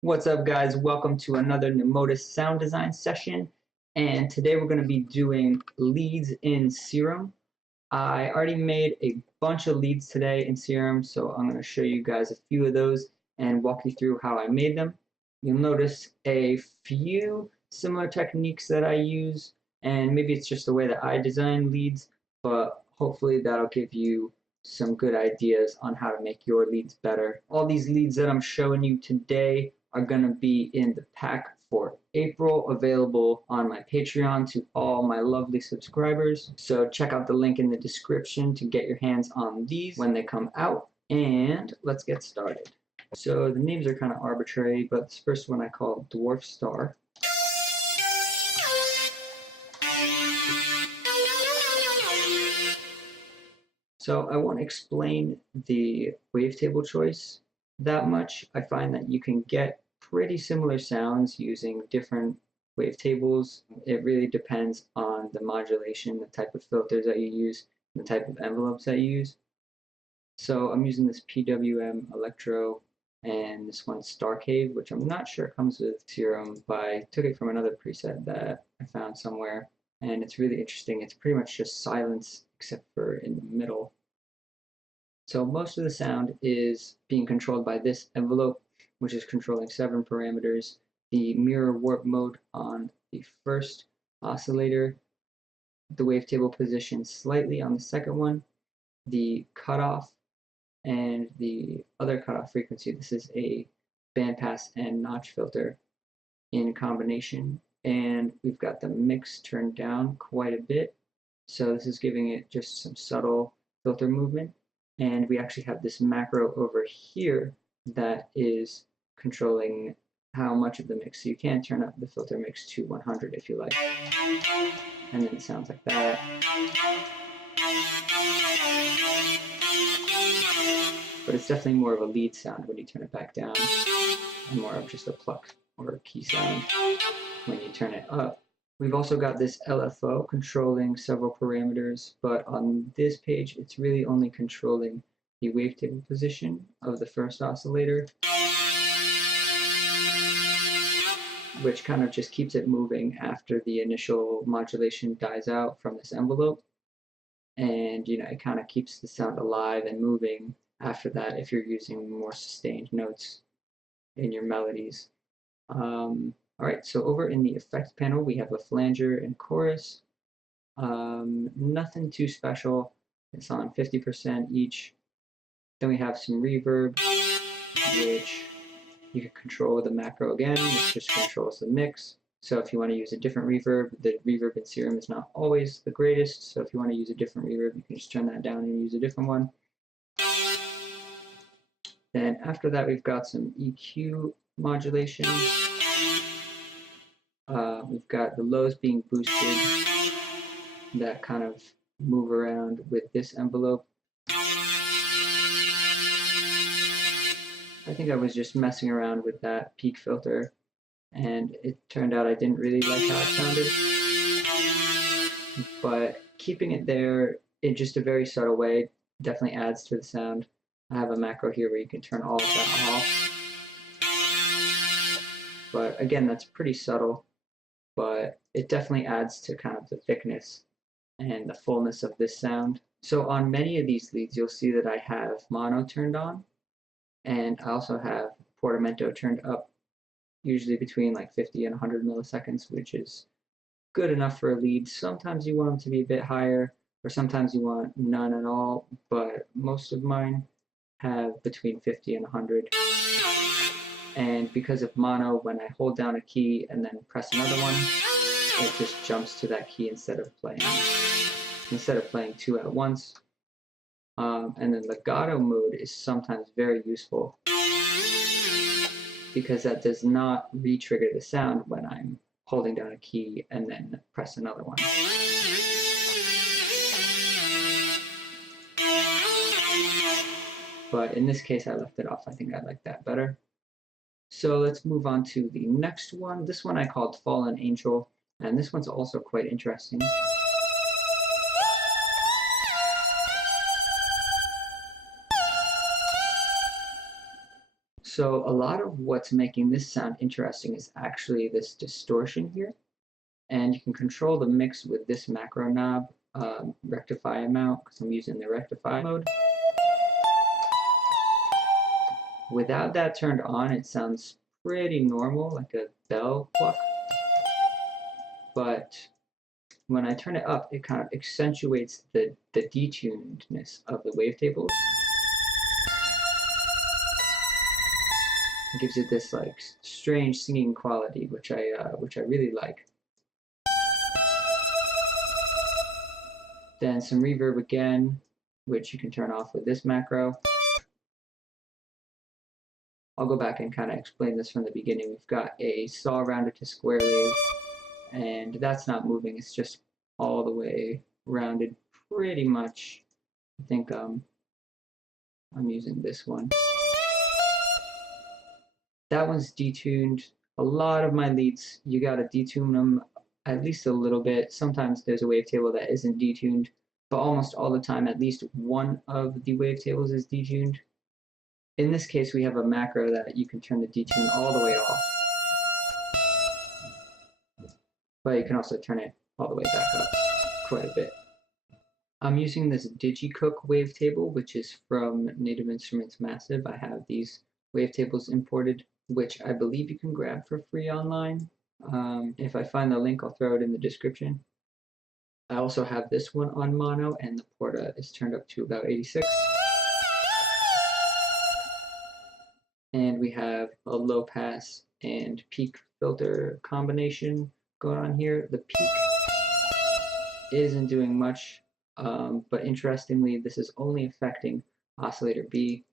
What's up, guys? Welcome to another Numotus sound design session, and today we're going to be doing leads in Serum. I already made a bunch of leads today in Serum, so I'm going to show you guys a few of those and walk you through how I made them. You'll notice a few similar techniques that I use, and maybe it's just the way that I design leads, but hopefully that'll give you some good ideas on how to make your leads better. All these leads that I'm showing you today are going to be in the pack for April, available on my Patreon to all my lovely subscribers. So check out the link in the description to get your hands on these when they come out, and let's get started. So the names are kind of arbitrary, but this first one I call Dwarf Star. So I won't explain the wavetable choice that much. I find that you can get pretty similar sounds using different wavetables. It really depends on the modulation, the type of filters that you use, and the type of envelopes that you use. So I'm using this PWM Electro and this one Star Cave, which I'm not sure comes with Serum, but I took it from another preset that I found somewhere, and it's really interesting. It's pretty much just silence except for in the middle. So most of the sound is being controlled by this envelope, which is controlling 7 parameters. The mirror warp mode on the first oscillator, the wavetable position slightly on the second one, the cutoff, and the other cutoff frequency. This is a bandpass and notch filter in combination, and we've got the mix turned down quite a bit, so this is giving it just some subtle filter movement. And we actually have this macro over here that is controlling how much of the mix. So you can turn up the filter mix to 100 if you like, and then it sounds like that. But it's definitely more of a lead sound when you turn it back down, and more of just a pluck or a key sound when you turn it up. We've also got this LFO controlling several parameters, but on this page it's really only controlling the wavetable position of the first oscillator, which kind of just keeps it moving after the initial modulation dies out from this envelope. And it kind of keeps the sound alive and moving after that if you're using more sustained notes in your melodies. Alright, so over in the effects panel we have a flanger and chorus. Nothing too special. It's on 50% each. Then we have some reverb, which you can control with a macro again, which just controls the mix. So if you want to use a different reverb, the reverb in Serum is not always the greatest, so if you want to use a different reverb, you can just turn that down and use a different one. Then after that we've got some EQ modulation. We've got the lows being boosted that kind of move around with this envelope. I think I was just messing around with that peak filter, and it turned out I didn't really like how it sounded. But keeping it there in just a very subtle way definitely adds to the sound. I have a macro here where you can turn all of that off. But again, that's pretty subtle, but it definitely adds to kind of the thickness and the fullness of this sound. So on many of these leads, you'll see that I have mono turned on, and I also have portamento turned up, usually between like 50 and 100 milliseconds, which is good enough for a lead. Sometimes you want them to be a bit higher, or sometimes you want none at all, but most of mine have between 50 and 100. And because of mono, when I hold down a key and then press another one, it just jumps to that key instead of playing two at once. And then legato mode is sometimes very useful because that does not re-trigger the sound when I'm holding down a key and then press another one. But in this case I left it off. I think I like that better. So let's move on to the next one. This one I called Fallen Angel, and this one's also quite interesting. So a lot of what's making this sound interesting is actually this distortion here. And you can control the mix with this macro knob, rectify amount, because I'm using the rectify mode. Without that turned on, it sounds pretty normal, like a bell pluck. But when I turn it up, it kind of accentuates the detunedness of the wavetables. It gives it this like strange singing quality, which I really like. Then some reverb again, which you can turn off with this macro. I'll go back and kind of explain this from the beginning. We've got a saw rounded to square wave, and that's not moving. It's just all the way rounded pretty much. I think I'm using this one. That one's detuned. A lot of my leads, you gotta detune them at least a little bit. Sometimes there's a wavetable that isn't detuned, but almost all the time at least one of the wavetables is detuned. In this case, we have a macro that you can turn the detune all the way off, but you can also turn it all the way back up quite a bit. I'm using this DigiCook wavetable, which is from Native Instruments Massive. I have these wavetables imported, which I believe you can grab for free online. If I find the link, I'll throw it in the description. I also have this one on mono, and the porta is turned up to about 86. And we have a low pass and peak filter combination going on here. The peak isn't doing much, but interestingly, this is only affecting oscillator B.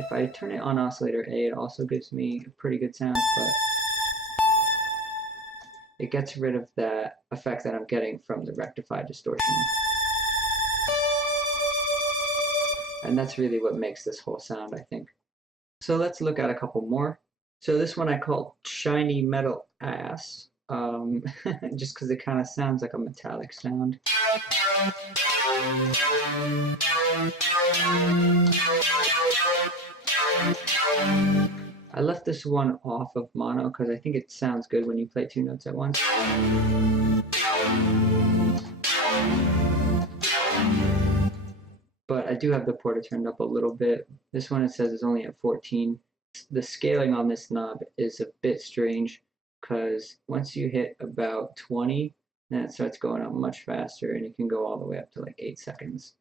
If I turn it on oscillator A, it also gives me a pretty good sound, but it gets rid of that effect that I'm getting from the rectified distortion. And that's really what makes this whole sound, I think. So let's look at a couple more. So this one I call Shiny Metal Ass, just because it kind of sounds like a metallic sound. I left this one off of mono because I think it sounds good when you play two notes at once. But I do have the porta turned up a little bit. This one, it says, is only at 14. The scaling on this knob is a bit strange because once you hit about 20, then it starts going up much faster, and it can go all the way up to like 8 seconds,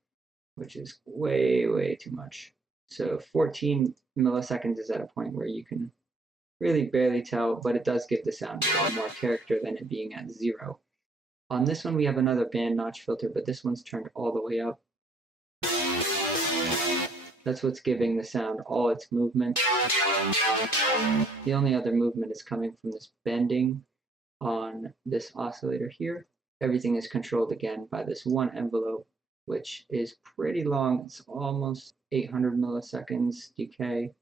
which is way, way too much. So 14 milliseconds is at a point where you can really barely tell, but it does give the sound a lot more character than it being at 0. On this one, we have another band notch filter, but this one's turned all the way up. That's what's giving the sound all its movement. The only other movement is coming from this bending on this oscillator here. Everything is controlled again by this one envelope, which is pretty long. It's almost 800 milliseconds decay.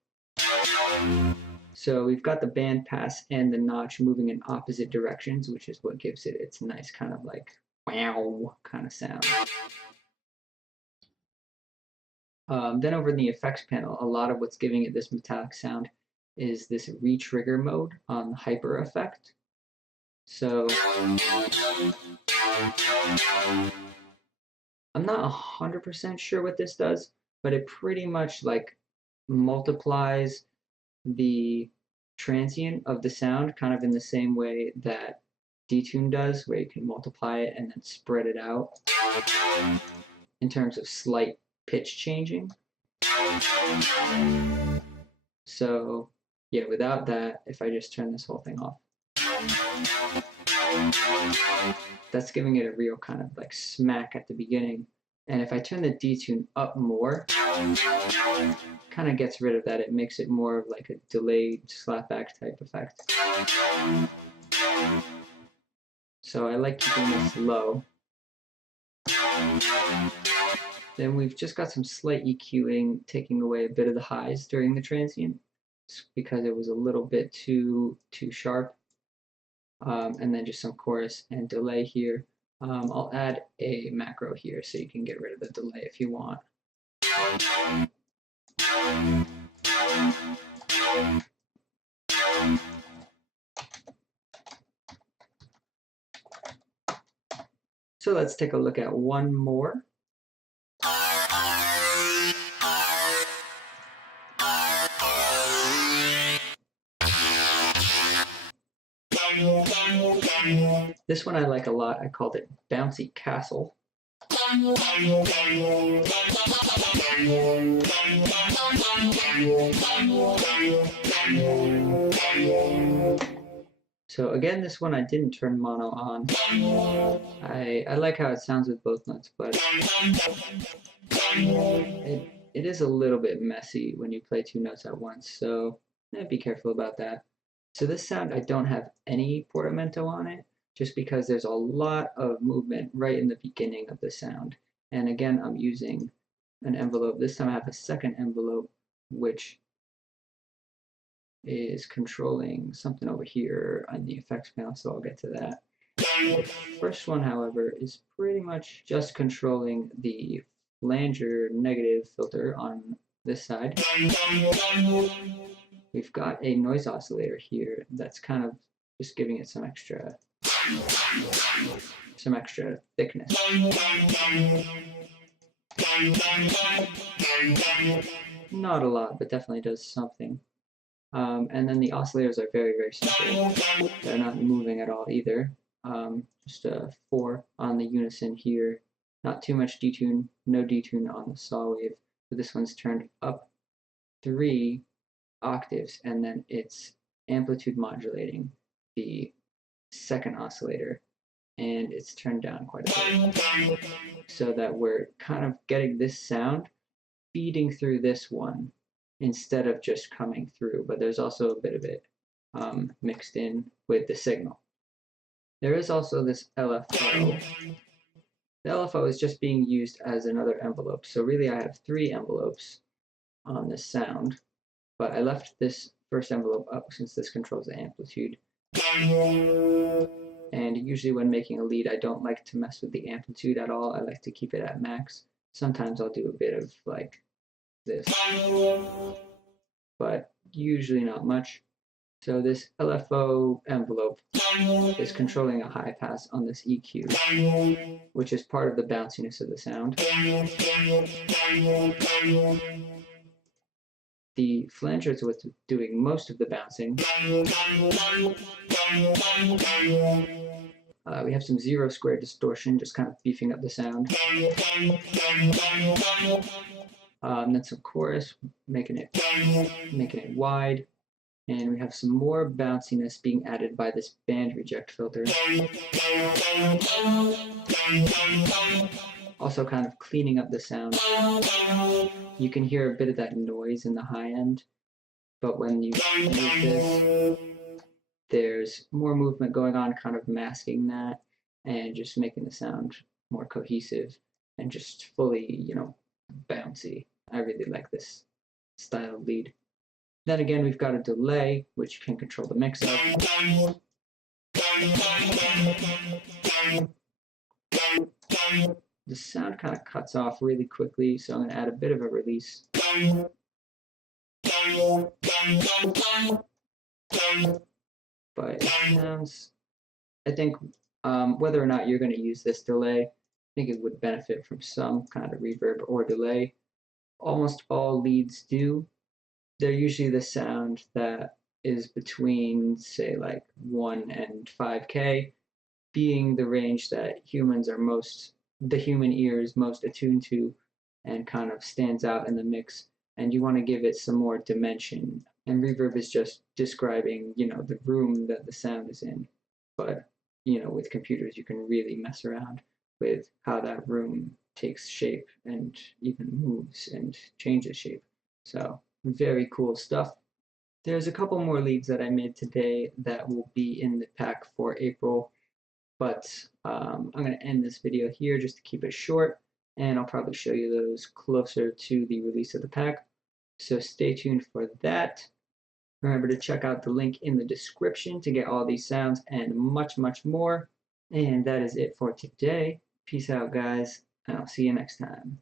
So we've got the band pass and the notch moving in opposite directions, which is what gives it its nice kind of like wow kind of sound. Then over in the effects panel, a lot of what's giving it this metallic sound is this re-trigger mode on the hyper effect. So I'm not 100% sure what this does, but it pretty much like multiplies the transient of the sound kind of in the same way that detune does, where you can multiply it and then spread it out in terms of slight pitch changing. So yeah, without that, if I just turn this whole thing off, that's giving it a real kind of like smack at the beginning. And if I turn the detune up more, kind of gets rid of that. It makes it more of like a delayed slapback type effect. So I like keeping this low. Then we've just got some slight EQing, taking away a bit of the highs during the transient because it was a little bit too sharp. And then just some chorus and delay here. I'll add a macro here so you can get rid of the delay if you want. So let's take a look at one more. This one I like a lot. I called it Bouncy Castle. So again, this one I didn't turn mono on. I like how it sounds with both notes, but it is a little bit messy when you play two notes at once, so be careful about that. So this sound, I don't have any portamento on it, just because there's a lot of movement right in the beginning of the sound. And again, I'm using an envelope. This time I have a second envelope, which is controlling something over here on the effects panel, so I'll get to that. The first one, however, is pretty much just controlling the Flanger negative filter on this side. We've got a noise oscillator here that's kind of just giving it some extra thickness. Not a lot, but definitely does something. And then the oscillators are very, very simple. They're not moving at all either. Just a 4 on the unison here. Not too much detune, no detune on the saw wave. But this one's turned up 3 octaves, and then it's amplitude modulating the second oscillator, and it's turned down quite a bit, so that we're kind of getting this sound feeding through this one instead of just coming through, but there's also a bit of it mixed in with the signal. There is also this LFO. The LFO is just being used as another envelope, so really I have 3 envelopes on this sound, but I left this first envelope up since this controls the amplitude. And usually when making a lead, I don't like to mess with the amplitude at all. I like to keep it at max. Sometimes I'll do a bit of like this, but usually not much. So this LFO envelope is controlling a high pass on this EQ, which is part of the bounciness of the sound. The flanger is what's doing most of the bouncing. We have some 0 square distortion, just kind of beefing up the sound. Then some chorus, making it wide. And we have some more bounciness being added by this band reject filter. Also kind of cleaning up the sound. You can hear a bit of that noise in the high end, but when you use this, there's more movement going on, kind of masking that and just making the sound more cohesive and just fully, bouncy. I really like this style of lead. Then again, we've got a delay, which can control the mix of. The sound kind of cuts off really quickly, so I'm going to add a bit of a release. But it sounds, I think, whether or not you're going to use this delay, I think it would benefit from some kind of reverb or delay. Almost all leads do. They're usually the sound that is between, say, like 1 and 5K, being the range that the human ear is most attuned to and kind of stands out in the mix. And you want to give it some more dimension. And reverb is just describing, the room that the sound is in. But, with computers, you can really mess around with how that room takes shape and even moves and changes shape. So very cool stuff. There's a couple more leads that I made today that will be in the pack for April, but I'm going to end this video here just to keep it short, and I'll probably show you those closer to the release of the pack. So stay tuned for that. Remember to check out the link in the description to get all these sounds and much, much more. And that is it for today. Peace out, guys, and I'll see you next time.